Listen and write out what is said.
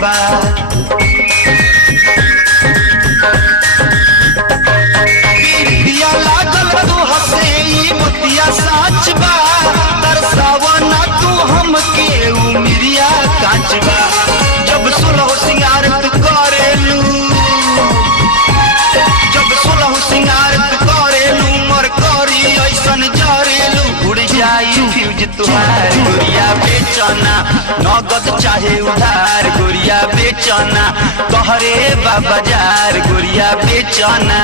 बा। लागल तू हसे मोतिया साच बा, तरसावना तू हमके उमिरिया काच बा। जब सुलह सिंगार तू करेलू, जब सुलह सिंगार तू करेलू, मर करी ऐसन जरेलू। उड़ जाई फ्यूज तुहार गोरिया बेचना, नगद चाहे उधार गोरिया बेचना, तोहरे बा बाजार गोरिया बेचना।